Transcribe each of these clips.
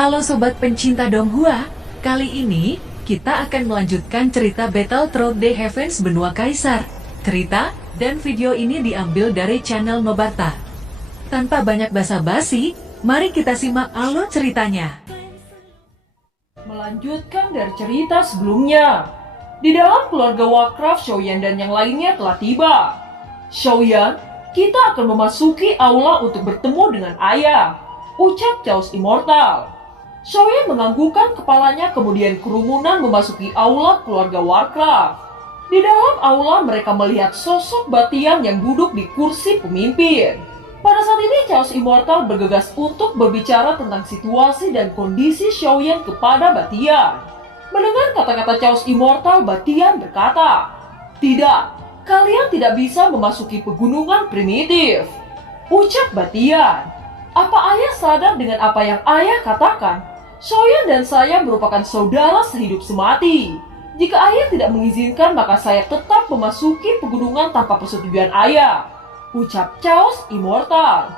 Halo Sobat pencinta Donghua, kali ini kita akan melanjutkan cerita Battle Through the Heavens Benua Kaisar. Cerita dan video ini diambil dari channel Nobarta. Tanpa banyak basa-basi, mari kita simak alur ceritanya. Melanjutkan dari cerita sebelumnya, di dalam keluarga Warcraft, Xiaoyan dan yang lainnya telah tiba. Xiaoyan, kita akan memasuki aula untuk bertemu dengan ayah, ucap Chaos Immortal. Xiaoyan menganggukkan kepalanya, kemudian kerumunan memasuki aula keluarga Warcraft. Di dalam aula mereka melihat sosok Batian yang duduk di kursi pemimpin. Pada saat ini Chaos Immortal bergegas untuk berbicara tentang situasi dan kondisi Xiaoyan kepada Batian. Mendengar kata-kata Chaos Immortal, Batian berkata, "Tidak, kalian tidak bisa memasuki pegunungan primitif." Ucap Batian, "Apa ayah sadar dengan apa yang ayah katakan? Xiaoyan dan saya merupakan saudara sehidup semati. Jika ayah tidak mengizinkan, maka saya tetap memasuki pegunungan tanpa persetujuan ayah." Ucap Chaos Immortal.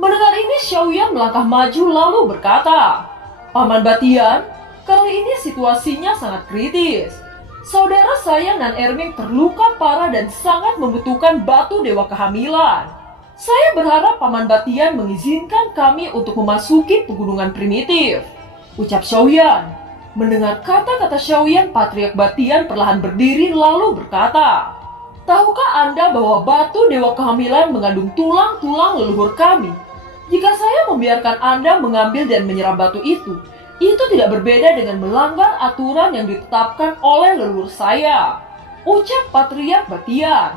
Mendengar ini, Xiaoyan melangkah maju lalu berkata, "Paman Batian, kali ini situasinya sangat kritis. Saudara saya Nan Erming terluka parah dan sangat membutuhkan batu dewa kehamilan. Saya berharap Paman Batian mengizinkan kami untuk memasuki pegunungan primitif." Ucap Xiaoyan. Mendengar kata-kata Xiaoyan, Patriark Batian perlahan berdiri lalu berkata, "Tahukah Anda bahwa batu dewa kehamilan mengandung tulang-tulang leluhur kami? Jika saya membiarkan Anda mengambil dan menyerap batu itu tidak berbeda dengan melanggar aturan yang ditetapkan oleh leluhur saya." Ucap Patriark Batian.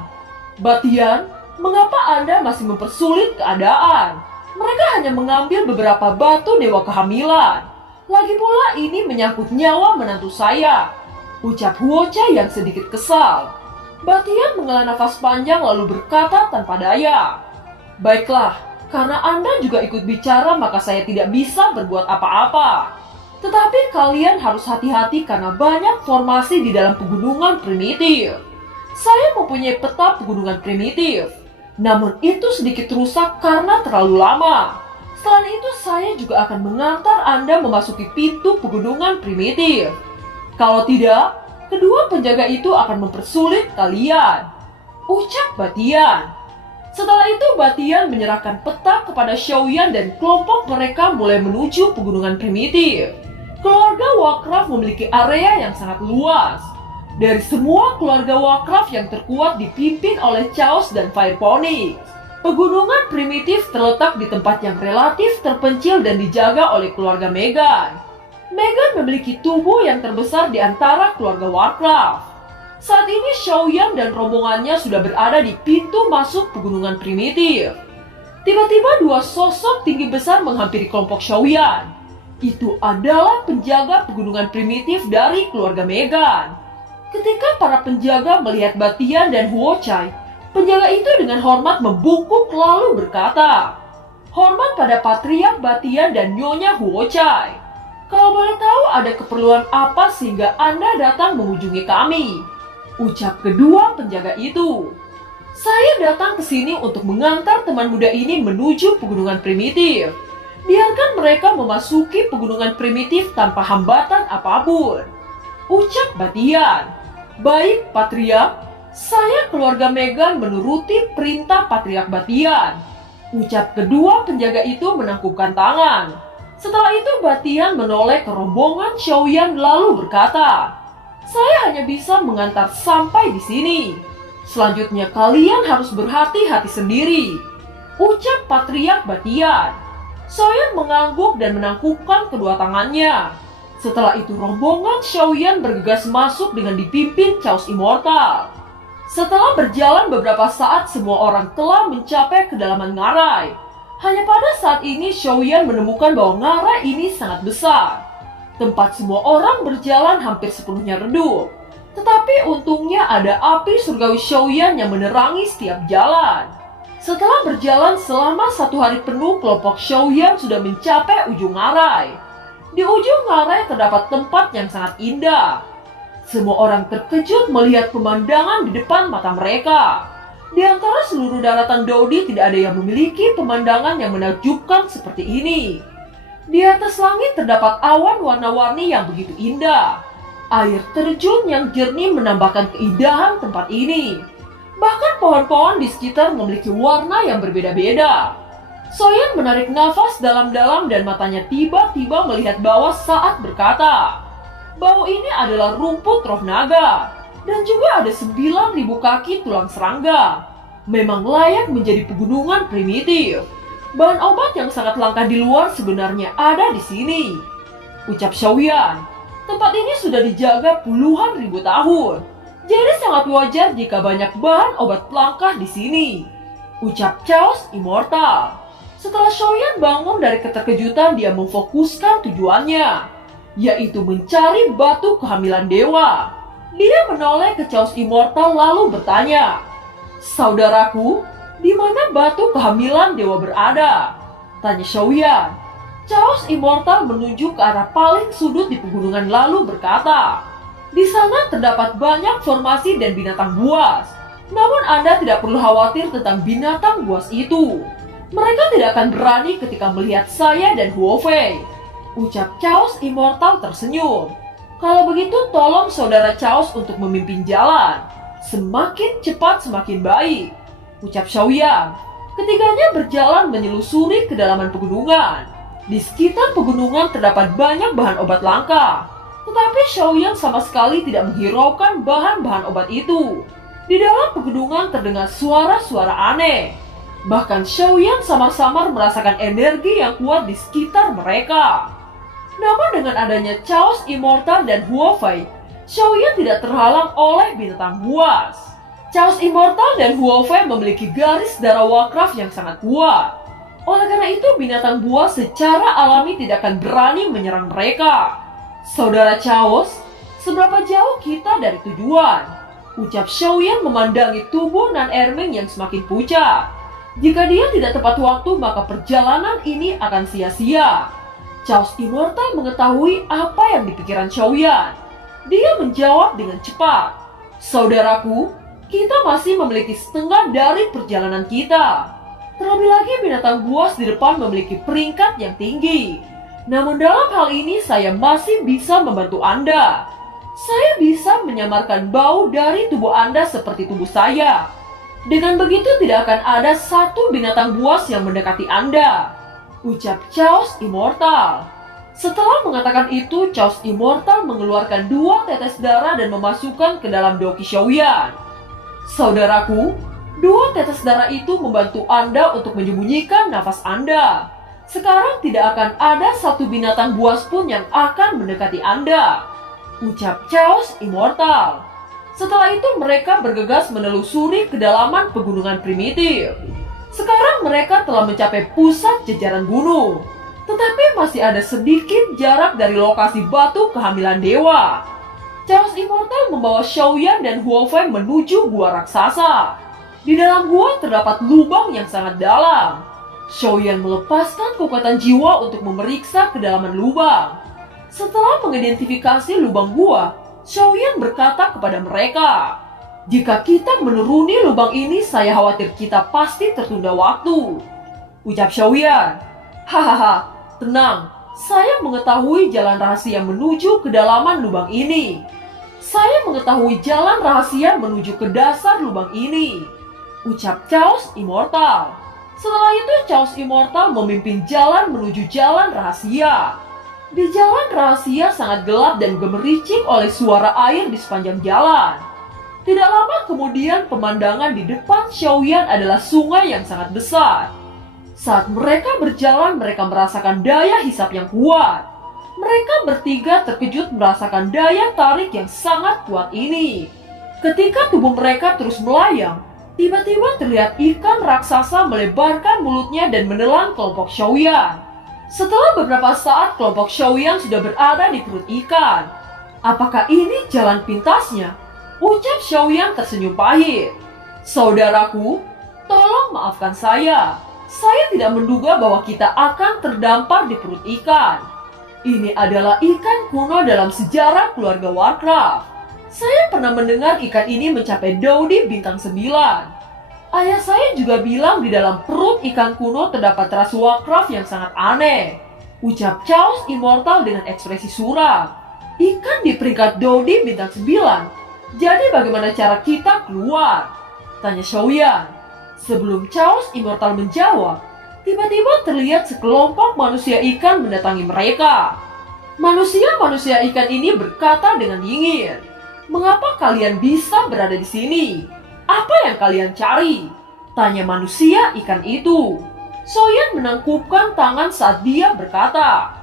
"Batian, mengapa Anda masih mempersulit keadaan? Mereka hanya mengambil beberapa batu dewa kehamilan. Lagi pula ini menyangkut nyawa menantu saya." Ucap Huocha yang sedikit kesal. Batian menghela nafas panjang lalu berkata tanpa daya, "Baiklah, karena Anda juga ikut bicara maka saya tidak bisa berbuat apa-apa. Tetapi kalian harus hati-hati karena banyak formasi di dalam pegunungan primitif. Saya mempunyai peta pegunungan primitif, namun itu sedikit rusak karena terlalu lama. Selain itu saya juga akan mengantar Anda memasuki pintu pegunungan primitif. Kalau tidak, kedua penjaga itu akan mempersulit kalian." Ucap Batian. Setelah itu Batian menyerahkan peta kepada Xiaoyan dan kelompok mereka mulai menuju pegunungan primitif. Keluarga Warcraft memiliki area yang sangat luas. Dari semua keluarga Warcraft yang terkuat dipimpin oleh Chaos dan Fire Phoenix. Pegunungan primitif terletak di tempat yang relatif terpencil dan dijaga oleh keluarga Megan. Megan memiliki tubuh yang terbesar di antara keluarga Warcraft. Saat ini Xiaoyan dan rombongannya sudah berada di pintu masuk pegunungan primitif. Tiba-tiba dua sosok tinggi besar menghampiri kelompok Xiaoyan. Itu adalah penjaga pegunungan primitif dari keluarga Megan. Ketika para penjaga melihat Batian dan Huochai, penjaga itu dengan hormat membungkuk lalu berkata, "Hormat pada Patriark Batian dan Nyonya Huochai. Kalau boleh tahu ada keperluan apa sehingga Anda datang mengunjungi kami?" Ucap kedua penjaga itu. "Saya datang ke sini untuk mengantar teman muda ini menuju pegunungan primitif. Biarkan mereka memasuki pegunungan primitif tanpa hambatan apapun." Ucap Batian. "Baik, Patriark. Saya keluarga Megan menuruti perintah Patriark Batian." Ucap kedua penjaga itu menangkupkan tangan. Setelah itu Batian menoleh ke rombongan Xiaoyan lalu berkata, "Saya hanya bisa mengantar sampai di sini. Selanjutnya kalian harus berhati-hati sendiri." Ucap Patriark Batian. Xiaoyan mengangguk dan menangkupkan kedua tangannya. Setelah itu rombongan Xiaoyan bergegas masuk dengan dipimpin Chaos Immortal. Setelah berjalan beberapa saat, semua orang telah mencapai kedalaman ngarai. Hanya pada saat ini Xiaoyan menemukan bahwa ngarai ini sangat besar. Tempat semua orang berjalan hampir sepenuhnya redup. Tetapi untungnya ada api surgawi Xiaoyan yang menerangi setiap jalan. Setelah berjalan selama 1 hari penuh, kelompok Xiaoyan sudah mencapai ujung ngarai. Di ujung ngarai terdapat tempat yang sangat indah. Semua orang terkejut melihat pemandangan di depan mata mereka. Di antara seluruh daratan Daudi tidak ada yang memiliki pemandangan yang menakjubkan seperti ini. Di atas langit terdapat awan warna-warni yang begitu indah. Air terjun yang jernih menambahkan keindahan tempat ini. Bahkan pohon-pohon di sekitar memiliki warna yang berbeda-beda. Soyan menarik nafas dalam-dalam dan matanya tiba-tiba melihat bawah saat berkata, "Bawah ini adalah rumput roh naga. Dan juga ada 9.000 kaki tulang serangga. Memang layak menjadi pegunungan primitif. Bahan obat yang sangat langka di luar sebenarnya ada di sini," ucap Xiaoyan. "Tempat ini sudah dijaga puluhan ribu tahun. Jadi sangat wajar jika banyak bahan obat langka di sini," ucap Chaos Immortal. Setelah Xiaoyan bangun dari keterkejutan, dia memfokuskan tujuannya, yaitu mencari batu kehamilan dewa. Dia menoleh ke Chaos Immortal lalu bertanya, "Saudaraku, di mana batu kehamilan dewa berada?" tanya Xiaoyan. Chaos Immortal menunjuk ke arah paling sudut di pegunungan lalu berkata, "Di sana terdapat banyak formasi dan binatang buas. Namun Anda tidak perlu khawatir tentang binatang buas itu. Mereka tidak akan berani ketika melihat saya dan Huofei," ucap Chaos Immortal tersenyum. "Kalau begitu tolong saudara Chaos untuk memimpin jalan. Semakin cepat semakin baik," ucap Xiaoyan. Ketiganya berjalan menyelusuri kedalaman pegunungan. Di sekitar pegunungan terdapat banyak bahan obat langka. Tetapi Xiaoyan sama sekali tidak menghiraukan bahan-bahan obat itu. Di dalam pegunungan terdengar suara-suara aneh. Bahkan Xiaoyan samar-samar merasakan energi yang kuat di sekitar mereka. Namun dengan adanya Chaos Immortal dan Huofei, Xiaoyan tidak terhalang oleh binatang buas. Chaos Immortal dan Huofei memiliki garis darah Warcraft yang sangat kuat. Oleh karena itu binatang buas secara alami tidak akan berani menyerang mereka. "Saudara Chaos, seberapa jauh kita dari tujuan?" ucap Xiaoyan memandangi tubuh Nan Erming yang semakin pucat. Jika dia tidak tepat waktu, maka perjalanan ini akan sia-sia. Chaos Immortal mengetahui apa yang dipikiran Xiaoyan. Dia menjawab dengan cepat, "Saudaraku, kita masih memiliki setengah dari perjalanan kita. Terlebih lagi binatang buas di depan memiliki peringkat yang tinggi. Namun dalam hal ini saya masih bisa membantu Anda. Saya bisa menyamarkan bau dari tubuh Anda seperti tubuh saya. Dengan begitu tidak akan ada satu binatang buas yang mendekati Anda," ucap Chaos Immortal. Setelah mengatakan itu, Chaos Immortal mengeluarkan 2 tetes darah dan memasukkan ke dalam doki Xiaoyan. "Saudaraku, 2 tetes darah itu membantu Anda untuk menyembunyikan nafas Anda. Sekarang tidak akan ada satu binatang buas pun yang akan mendekati Anda," ucap Chaos Immortal. Setelah itu mereka bergegas menelusuri kedalaman pegunungan primitif. Sekarang mereka telah mencapai pusat jajaran gunung. Tetapi masih ada sedikit jarak dari lokasi batu kehamilan dewa. Chaos Immortal membawa Xiaoyan dan Huofei menuju gua raksasa. Di dalam gua terdapat lubang yang sangat dalam. Xiaoyan melepaskan kekuatan jiwa untuk memeriksa kedalaman lubang. Setelah mengidentifikasi lubang gua, Xiaoyan berkata kepada mereka, "Jika kita menuruni lubang ini, saya khawatir kita pasti tertunda waktu," ucap Xiaoyan. "Hahaha, tenang, saya mengetahui jalan rahasia menuju kedalaman lubang ini. Saya mengetahui jalan rahasia menuju ke dasar lubang ini," ucap Chaos Immortal. Setelah itu Chaos Immortal memimpin jalan menuju jalan rahasia. Di jalan rahasia sangat gelap dan gemericik oleh suara air di sepanjang jalan. Tidak lama kemudian pemandangan di depan Xiaoyan adalah sungai yang sangat besar. Saat mereka berjalan, mereka merasakan daya hisap yang kuat. Mereka bertiga terkejut merasakan daya tarik yang sangat kuat ini. Ketika tubuh mereka terus melayang, tiba-tiba terlihat ikan raksasa melebarkan mulutnya dan menelan kelompok Xiaoyan. Setelah beberapa saat, kelompok Xiaoyan sudah berada di perut ikan. "Apakah ini jalan pintasnya?" ucap Xiaoyan tersenyum pahit. "Saudaraku, tolong maafkan saya. Saya tidak menduga bahwa kita akan terdampar di perut ikan. Ini adalah ikan kuno dalam sejarah keluarga Warcraft. Saya pernah mendengar ikan ini mencapai Daudi bintang 9. Ayah saya juga bilang di dalam perut ikan kuno terdapat ras Warcraft yang sangat aneh," ucap Chaos Immortal dengan ekspresi suram. Ikan di peringkat Dodi bintang 9. Jadi bagaimana cara kita keluar? Tanya Xiaoyan. Sebelum Chaos Immortal menjawab, tiba-tiba terlihat sekelompok manusia ikan mendatangi mereka. Manusia-manusia ikan ini berkata dengan dingin, "Mengapa kalian bisa berada di sini? Apa yang kalian cari?" Tanya manusia ikan itu. Xiaoyan menangkupkan tangan saat dia berkata,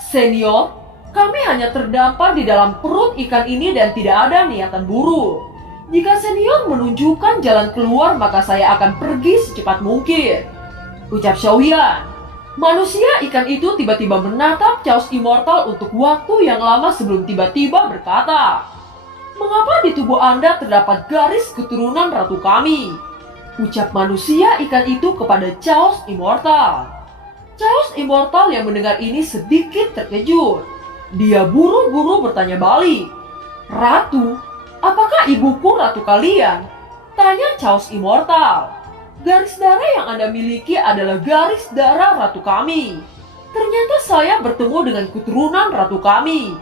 "Senior, kami hanya terdampar di dalam perut ikan ini dan tidak ada niatan buruk. Jika senior menunjukkan jalan keluar, maka saya akan pergi secepat mungkin," ucap Xiaoyan. Manusia ikan itu tiba-tiba menatap Chaos Immortal untuk waktu yang lama sebelum tiba-tiba berkata, "Mengapa di tubuh Anda terdapat garis keturunan ratu kami?" ucap manusia ikan itu kepada Chaos Immortal. Chaos Immortal yang mendengar ini sedikit terkejut. Dia buru-buru bertanya balik, "Ratu, apakah ibuku ratu kalian?" tanya Chaos Immortal. "Garis darah yang Anda miliki adalah garis darah ratu kami. Ternyata saya bertemu dengan keturunan ratu kami,"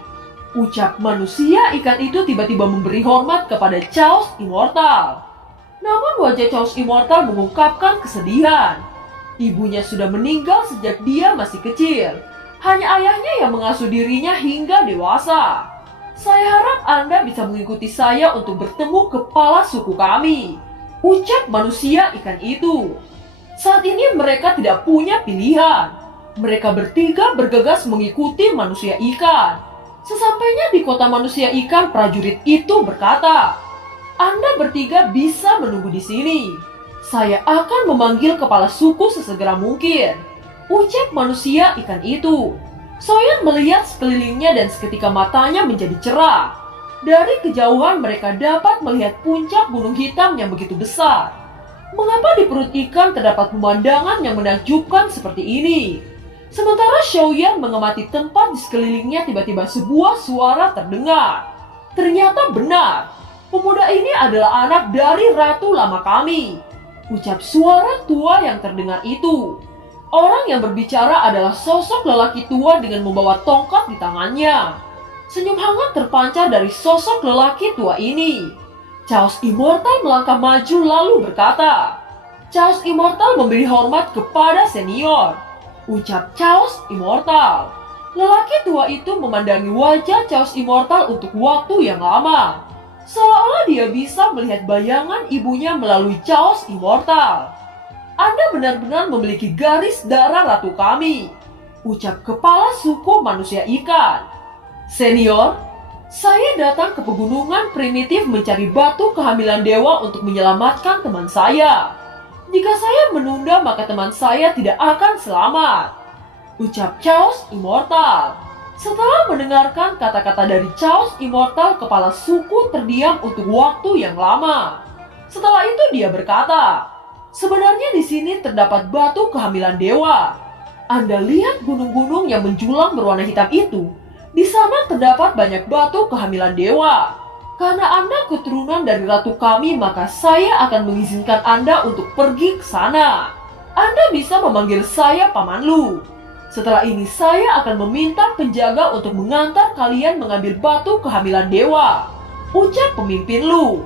ucap manusia ikan itu tiba-tiba memberi hormat kepada Chaos Immortal. Namun wajah Chaos Immortal mengungkapkan kesedihan. Ibunya sudah meninggal sejak dia masih kecil. Hanya ayahnya yang mengasuh dirinya hingga dewasa. "Saya harap Anda bisa mengikuti saya untuk bertemu kepala suku kami," ucap manusia ikan itu. Saat ini mereka tidak punya pilihan. Mereka bertiga bergegas mengikuti manusia ikan. Sesampainya di kota manusia ikan, prajurit itu berkata, "Anda bertiga bisa menunggu di sini. Saya akan memanggil kepala suku sesegera mungkin," ucap manusia ikan itu. Xiaoyan melihat sekelilingnya dan seketika matanya menjadi cerah. Dari kejauhan mereka dapat melihat puncak gunung hitam yang begitu besar. Mengapa di perut ikan terdapat pemandangan yang menakjubkan seperti ini? Sementara Xiaoyan mengamati tempat di sekelilingnya, tiba-tiba sebuah suara terdengar. Ternyata benar, pemuda ini adalah anak dari Ratu Lama kami, ucap suara tua yang terdengar itu. Orang yang berbicara adalah sosok lelaki tua dengan membawa tongkat di tangannya. Senyum hangat terpancar dari sosok lelaki tua ini. Chaos Immortal melangkah maju lalu berkata, "Chaos Immortal memberi hormat kepada senior," ucap Chaos Immortal. Lelaki tua itu memandangi wajah Chaos Immortal untuk waktu yang lama. Seolah-olah dia bisa melihat bayangan ibunya melalui Chaos Immortal. "Anda benar-benar memiliki garis darah ratu kami," ucap kepala suku manusia ikan. "Senior, saya datang ke pegunungan primitif mencari batu kehamilan dewa untuk menyelamatkan teman saya. Jika saya menunda, maka teman saya tidak akan selamat," ucap Chaos Immortal. Setelah mendengarkan kata-kata dari Chaos Immortal, kepala suku terdiam untuk waktu yang lama. Setelah itu dia berkata, "Sebenarnya di sini terdapat batu kehamilan dewa. Anda lihat gunung-gunung yang menjulang berwarna hitam itu? Di sana terdapat banyak batu kehamilan dewa. Karena Anda keturunan dari ratu kami, maka saya akan mengizinkan Anda untuk pergi ke sana. Anda bisa memanggil saya Paman Lu. Setelah ini saya akan meminta penjaga untuk mengantar kalian mengambil batu kehamilan dewa," ucap pemimpin Lu.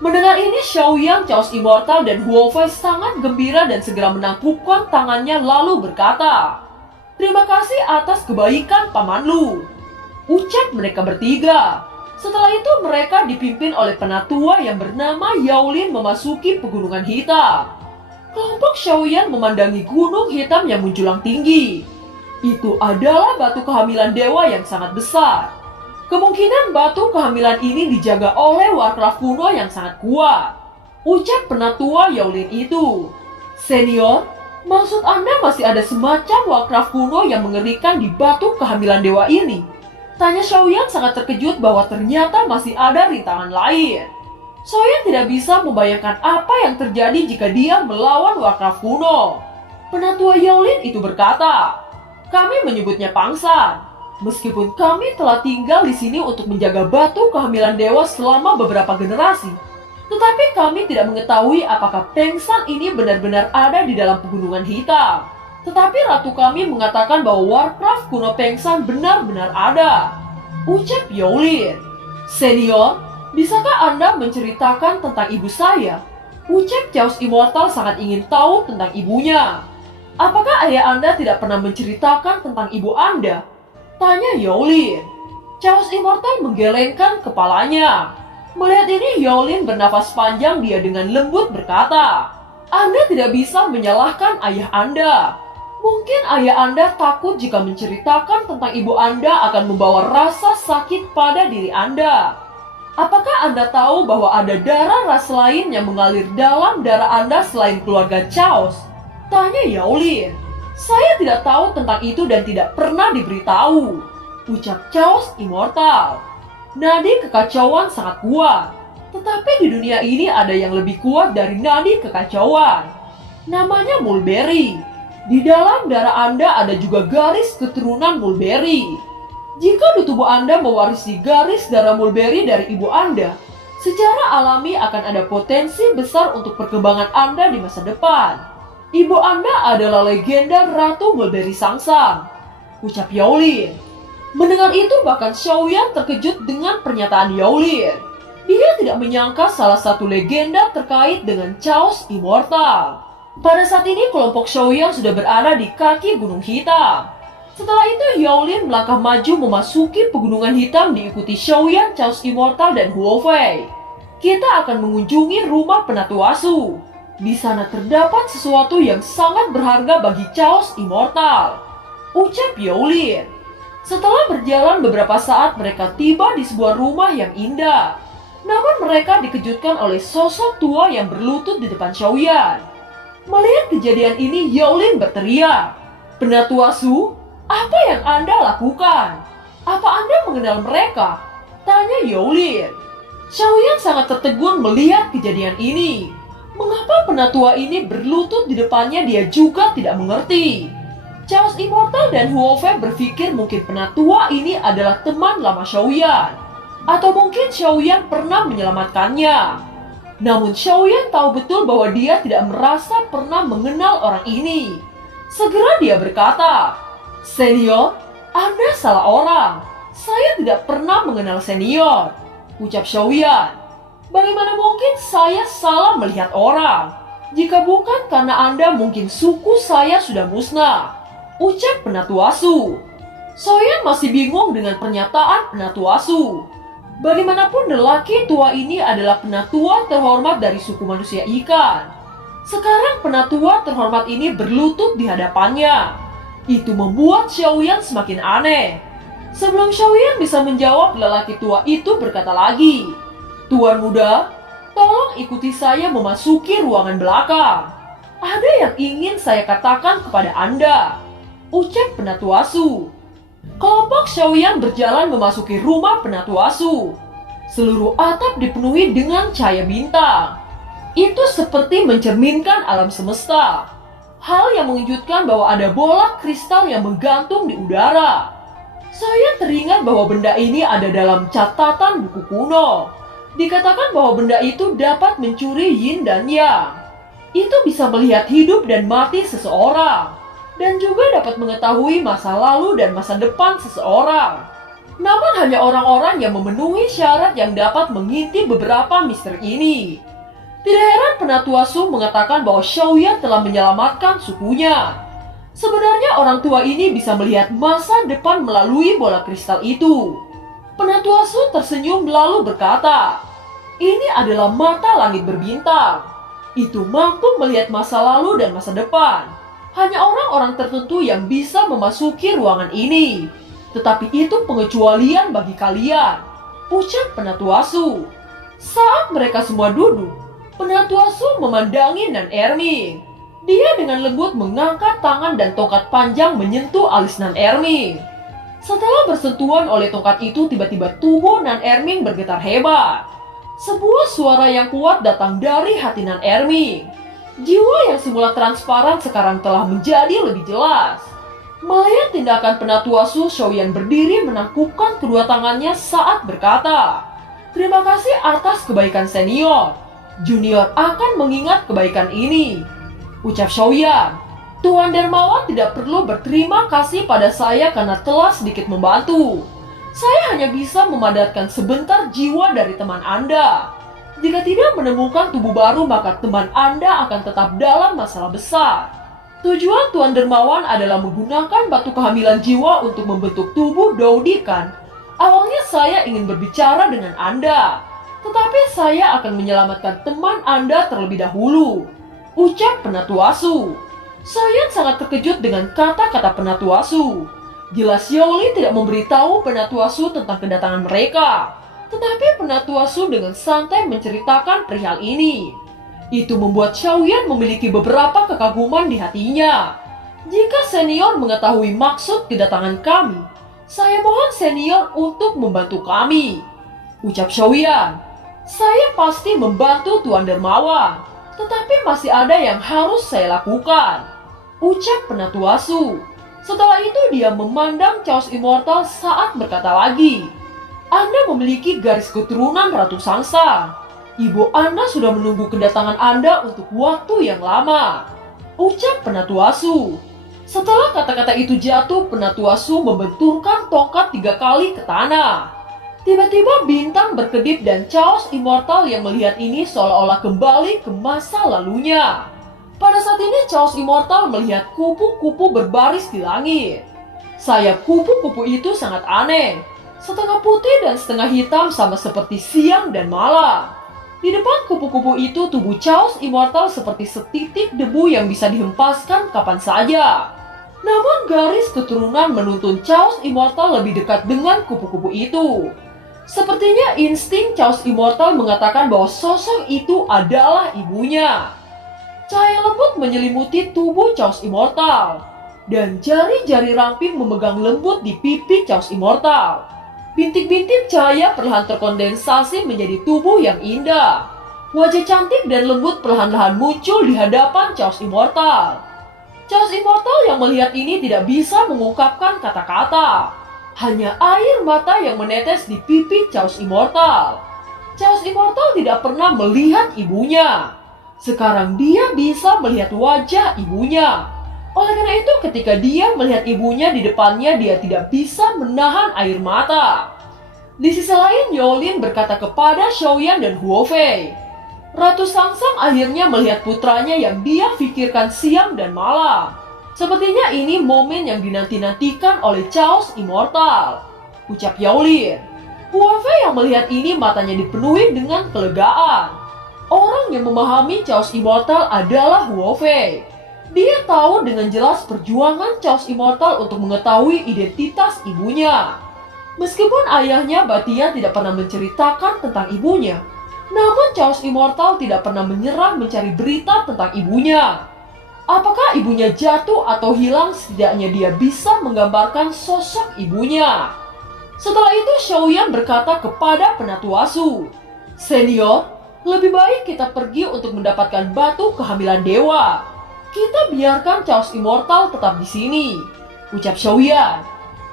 Mendengar ini, Xiaoyan, Chaos Immortal, dan Huofei sangat gembira dan segera menangkupkan tangannya lalu berkata, "Terima kasih atas kebaikan Paman Lu," ucap mereka bertiga. Setelah itu mereka dipimpin oleh penatua yang bernama Yaolin memasuki pegunungan hitam. Kelompok Xiaoyan memandangi gunung hitam yang menjulang tinggi. Itu adalah batu kehamilan dewa yang sangat besar. Kemungkinan batu kehamilan ini dijaga oleh Warcraft kuno yang sangat kuat, ucap penatua Yaolin itu. "Senior, maksud Anda masih ada semacam Warcraft kuno yang mengerikan di batu kehamilan dewa ini?" tanya Xiaoyan sangat terkejut bahwa ternyata masih ada rintangan lain. Xiaoyan tidak bisa membayangkan apa yang terjadi jika dia melawan Warcraft kuno. Penatua Yaolin itu berkata, "Kami menyebutnya pangsan. Meskipun kami telah tinggal di sini untuk menjaga batu kehamilan dewa selama beberapa generasi, tetapi kami tidak mengetahui apakah pengsan ini benar-benar ada di dalam pegunungan hitam. Tetapi ratu kami mengatakan bahwa Warcraft kuno Pengsan benar-benar ada. Ucap Yolin. Senior, bisakah Anda menceritakan tentang ibu saya? Ucap Chaos Immortal sangat ingin tahu tentang ibunya. Apakah ayah Anda tidak pernah menceritakan tentang ibu Anda? Tanya Yolin. Chaos Immortal menggelengkan kepalanya. Melihat ini, Yolin bernafas panjang. Dia dengan lembut berkata, Anda tidak bisa menyalahkan ayah Anda. Mungkin ayah Anda takut jika menceritakan tentang ibu Anda akan membawa rasa sakit pada diri Anda. Apakah Anda tahu bahwa ada darah ras lain yang mengalir dalam darah Anda selain keluarga Chaos? Tanya Yolin. Saya tidak tahu tentang itu dan tidak pernah diberitahu. Ucap Chaos Immortal. Nadi kekacauan sangat kuat. Tetapi di dunia ini ada yang lebih kuat dari nadi kekacauan. Namanya Mulberry. Di dalam darah Anda ada juga garis keturunan Mulberry. Jika di tubuh Anda mewarisi garis darah Mulberry dari ibu Anda, secara alami akan ada potensi besar untuk perkembangan Anda di masa depan. Ibu Anda adalah legenda Ratu Mulberry Sangsang. Ucap Yolin. Mendengar itu bahkan Xiaoyan terkejut dengan pernyataan Yolin. Dia tidak menyangka salah satu legenda terkait dengan Chaos Immortal. Pada saat ini kelompok Xiaoyan sudah berada di kaki Gunung Hitam. Setelah itu Yolin melangkah maju memasuki Pegunungan Hitam diikuti Xiaoyan, Chaos Immortal, dan Huofei. Kita akan mengunjungi rumah Penatu Asu. Di sana terdapat sesuatu yang sangat berharga bagi Chaos Immortal. Ucap Yolin. Setelah berjalan beberapa saat mereka tiba di sebuah rumah yang indah. Namun mereka dikejutkan oleh sosok tua yang berlutut di depan Xiaoyan. Melihat kejadian ini, Yolin berteriak, Penatu Asu, apa yang Anda lakukan? Apa Anda mengenal mereka? Tanya Yolin. Xiaoyan sangat tertegun melihat kejadian ini. Mengapa penatua ini berlutut di depannya dia juga tidak mengerti. Chaos Immortal dan Huofei berpikir mungkin penatua ini adalah teman lama Xiaoyan. Atau mungkin Xiaoyan pernah menyelamatkannya. Namun Xiaoyan tahu betul bahwa dia tidak merasa pernah mengenal orang ini. Segera dia berkata, Senior, Anda salah orang. Saya tidak pernah mengenal senior. Ucap Xiaoyan. Bagaimana mungkin saya salah melihat orang? Jika bukan karena Anda mungkin suku saya sudah musnah. Ucap Penatu Asu. Xiaoyan masih bingung dengan pernyataan Penatu Asu. Bagaimanapun lelaki tua ini adalah penatua terhormat dari suku manusia ikan. Sekarang penatua terhormat ini berlutut di hadapannya. Itu membuat Xiaoyan semakin aneh. Sebelum Xiaoyan bisa menjawab, lelaki tua itu berkata lagi, Tuan muda, tolong ikuti saya memasuki ruangan belakang. Ada yang ingin saya katakan kepada Anda. Ucap Penatu Asu. Kelompok Xiaoyan berjalan memasuki rumah Penatu Asu. Seluruh atap dipenuhi dengan cahaya bintang. Itu seperti mencerminkan alam semesta. Hal yang mengejutkan bahwa ada bola kristal yang menggantung di udara. Saya teringat bahwa benda ini ada dalam catatan buku kuno. Dikatakan bahwa benda itu dapat mencuri yin dan yang. Itu bisa melihat hidup dan mati seseorang. Dan juga dapat mengetahui masa lalu dan masa depan seseorang. Namun hanya orang-orang yang memenuhi syarat yang dapat mengintip beberapa misteri ini. Tidak heran Penatu Asu mengatakan bahwa Xiaoyan telah menyelamatkan sukunya. Sebenarnya orang tua ini bisa melihat masa depan melalui bola kristal itu. Penatu Asu tersenyum lalu berkata, Ini adalah mata langit berbintang. Itu mampu melihat masa lalu dan masa depan. Hanya orang-orang tertentu yang bisa memasuki ruangan ini. Tetapi itu pengecualian bagi kalian. Ucap Penatu Asu. Saat mereka semua duduk, Penatu Asu memandangi Nan Erming. Dia dengan lembut mengangkat tangan dan tongkat panjang menyentuh alis Nan Erming. Setelah bersentuhan oleh tongkat itu, tiba-tiba tubuh Nan Erming bergetar hebat. Sebuah suara yang kuat datang dari hati Nan Erming. Jiwa yang semula transparan sekarang telah menjadi lebih jelas. Melihat tindakan Penatu Asu, Xiaoyan berdiri menangkupkan kedua tangannya saat berkata, Terima kasih atas kebaikan senior. Junior akan mengingat kebaikan ini. Ucap Xiaoyan. Tuan Dermawan tidak perlu berterima kasih pada saya karena telah sedikit membantu. Saya hanya bisa memadatkan sebentar jiwa dari teman Anda. Jika tidak menemukan tubuh baru, maka teman Anda akan tetap dalam masalah besar. Tujuan Tuan Dermawan adalah menggunakan batu kehamilan jiwa untuk membentuk tubuh Dodi kan? Awalnya saya ingin berbicara dengan Anda, tetapi saya akan menyelamatkan teman Anda terlebih dahulu. Ucap Penatuasu. Soyan sangat terkejut dengan kata-kata Penatuasu. Jelas Yoli tidak memberitahu Penatuasu tentang kedatangan mereka, tetapi Penatuasu dengan santai menceritakan perihal ini. Itu membuat Xiaoyan memiliki beberapa kekaguman di hatinya. Jika senior mengetahui maksud kedatangan kami, saya mohon senior untuk membantu kami. Ucap Xiaoyan. Saya pasti membantu Tuan Dermawan, tetapi masih ada yang harus saya lakukan. Ucap Penatuasu. Setelah itu dia memandang Chaos Immortal saat berkata lagi, Anda memiliki garis keturunan Ratu Sangsa. Ibu Anda sudah menunggu kedatangan Anda untuk waktu yang lama. Ucap Penatuasu. Setelah kata-kata itu jatuh, Penatuasu membenturkan tongkat 3 kali ke tanah. Tiba-tiba bintang berkedip dan Chaos Immortal yang melihat ini seolah-olah kembali ke masa lalunya. Pada saat ini Chaos Immortal melihat kupu-kupu berbaris di langit. Sayap kupu-kupu itu sangat aneh. Setengah putih dan setengah hitam sama seperti siang dan malam. Di depan kupu-kupu itu tubuh Chaos Immortal seperti setitik debu yang bisa dihempaskan kapan saja. Namun garis keturunan menuntun Chaos Immortal lebih dekat dengan kupu-kupu itu. Sepertinya insting Chaos Immortal mengatakan bahwa sosok itu adalah ibunya. Cahaya lembut menyelimuti tubuh Chaos Immortal, dan jari-jari ramping memegang lembut di pipi Chaos Immortal. Bintik-bintik cahaya perlahan terkondensasi menjadi tubuh yang indah. Wajah cantik dan lembut perlahan-lahan muncul di hadapan Chaos Immortal. Chaos Immortal yang melihat ini tidak bisa mengungkapkan kata-kata. Hanya air mata yang menetes di pipi Chaos Immortal. Chaos Immortal tidak pernah melihat ibunya. Sekarang dia bisa melihat wajah ibunya. Oleh karena itu ketika dia melihat ibunya di depannya, dia tidak bisa menahan air mata. Di sisi lain, Yolin berkata kepada Xiaoyan dan Huofei. Ratu Sangsang akhirnya melihat putranya yang dia pikirkan siang dan malam. Sepertinya ini momen yang dinanti-nantikan oleh Chaos Immortal. Ucap Yolin. Huofei yang melihat ini matanya dipenuhi dengan kelegaan. Orang yang memahami Chaos Immortal adalah Huofei. Dia tahu dengan jelas perjuangan Chaos Immortal untuk mengetahui identitas ibunya. Meskipun ayahnya Batian tidak pernah menceritakan tentang ibunya, namun Chaos Immortal tidak pernah menyerah mencari berita tentang ibunya. Apakah ibunya jatuh atau hilang, setidaknya dia bisa menggambarkan sosok ibunya. Setelah itu Xiaoyan berkata kepada Penatuasu, Senior, lebih baik kita pergi untuk mendapatkan batu kehamilan dewa. Kita biarkan Chaos Immortal tetap di sini. Ucap Xiaoyan.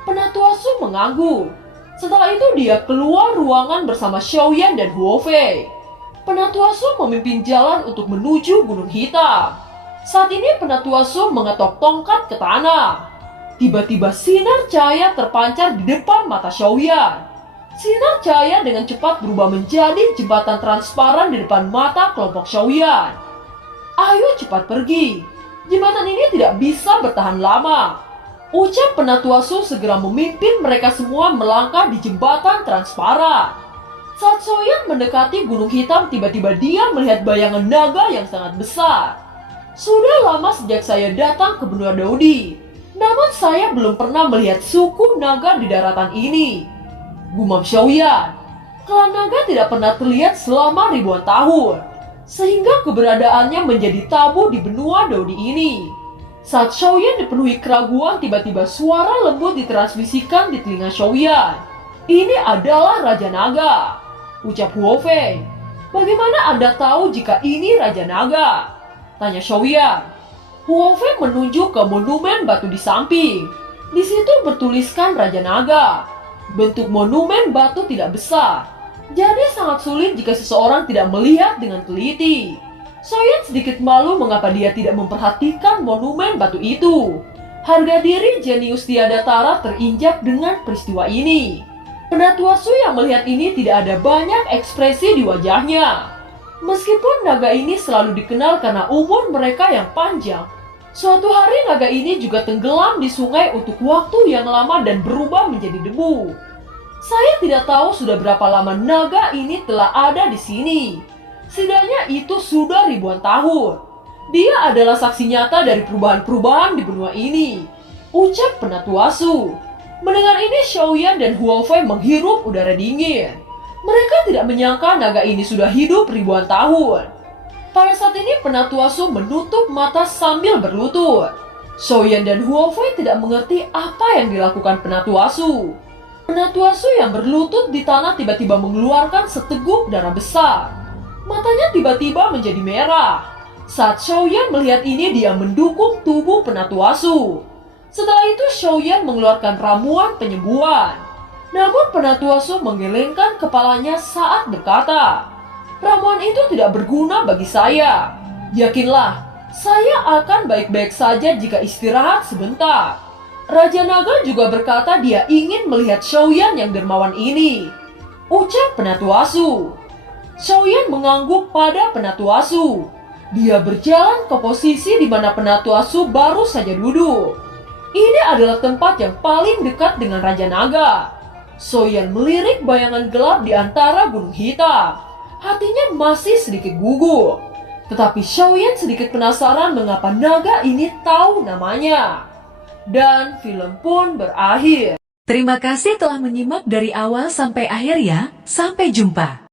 Penatuasu mengangguk. Setelah itu dia keluar ruangan bersama Xiaoyan dan Huofei. Penatuasu memimpin jalan untuk menuju Gunung Hitam. Saat ini Penatuasu mengetok tongkat ke tanah. Tiba-tiba sinar cahaya terpancar di depan mata Xiaoyan. Sinar cahaya dengan cepat berubah menjadi jembatan transparan di depan mata kelompok Xiaoyan. Ayo cepat pergi. Jembatan ini tidak bisa bertahan lama. Ucap Penatuasu segera memimpin mereka semua melangkah di jembatan transparan. Saat Xiaoyan mendekati Gunung Hitam, tiba-tiba dia melihat bayangan naga yang sangat besar. Sudah lama sejak saya datang ke benua Dodi, namun saya belum pernah melihat suku naga di daratan ini. Gumam Xiaoyan. Klan naga tidak pernah terlihat selama ribuan tahun, sehingga keberadaannya menjadi tabu di benua Dodi ini. Saat Xiaoyan dipenuhi keraguan, tiba-tiba suara lembut ditransmisikan di telinga Xiaoyan. Ini adalah Raja Naga. Ucap Huofei. Bagaimana Anda tahu jika ini Raja Naga? Tanya Xiaoyan. Huofei menunjuk ke monumen batu di samping. Di situ bertuliskan Raja Naga. Bentuk monumen batu tidak besar, jadi sangat sulit jika seseorang tidak melihat dengan teliti. Xiaoyan sedikit malu mengapa dia tidak memperhatikan monumen batu itu. Harga diri jenius tiada tara terinjak dengan peristiwa ini. Penatua Su yang melihat ini tidak ada banyak ekspresi di wajahnya. Meskipun naga ini selalu dikenal karena umur mereka yang panjang, suatu hari naga ini juga tenggelam di sungai untuk waktu yang lama dan berubah menjadi debu. Saya tidak tahu sudah berapa lama naga ini telah ada di sini. Setidaknya itu sudah ribuan tahun. Dia adalah saksi nyata dari perubahan-perubahan di benua ini, ucap Penatua Su. Mendengar ini, Xiaoyan dan Huangfei menghirup udara dingin. Mereka tidak menyangka naga ini sudah hidup ribuan tahun. Pada saat ini Penatua Su menutup mata sambil berlutut. Xiaoyan dan Huangfei tidak mengerti apa yang dilakukan Penatua Su. Penatua Su yang berlutut di tanah tiba-tiba mengeluarkan seteguk darah besar. Matanya tiba-tiba menjadi merah. Saat Xiaoyan melihat ini, dia mendukung tubuh Penatua Su. Setelah itu Xiaoyan mengeluarkan ramuan penyembuhan. Namun Penatua Su menggelengkan kepalanya saat berkata, "Ramuan itu tidak berguna bagi saya. Yakinlah, saya akan baik-baik saja jika istirahat sebentar." Raja Naga juga berkata dia ingin melihat Xiaoyan yang dermawan ini, ucap Penatua Su. Xiaoyan mengangguk pada Penatua Su. Dia berjalan ke posisi di mana Penatua Su baru saja duduk. Ini adalah tempat yang paling dekat dengan Raja Naga. Xiaoyan melirik bayangan gelap di antara gunung hitam. Hatinya masih sedikit gugup. Tetapi Xiaoyan sedikit penasaran mengapa naga ini tahu namanya. Dan film pun berakhir. Terima kasih telah menyimak dari awal sampai akhir ya. Sampai jumpa.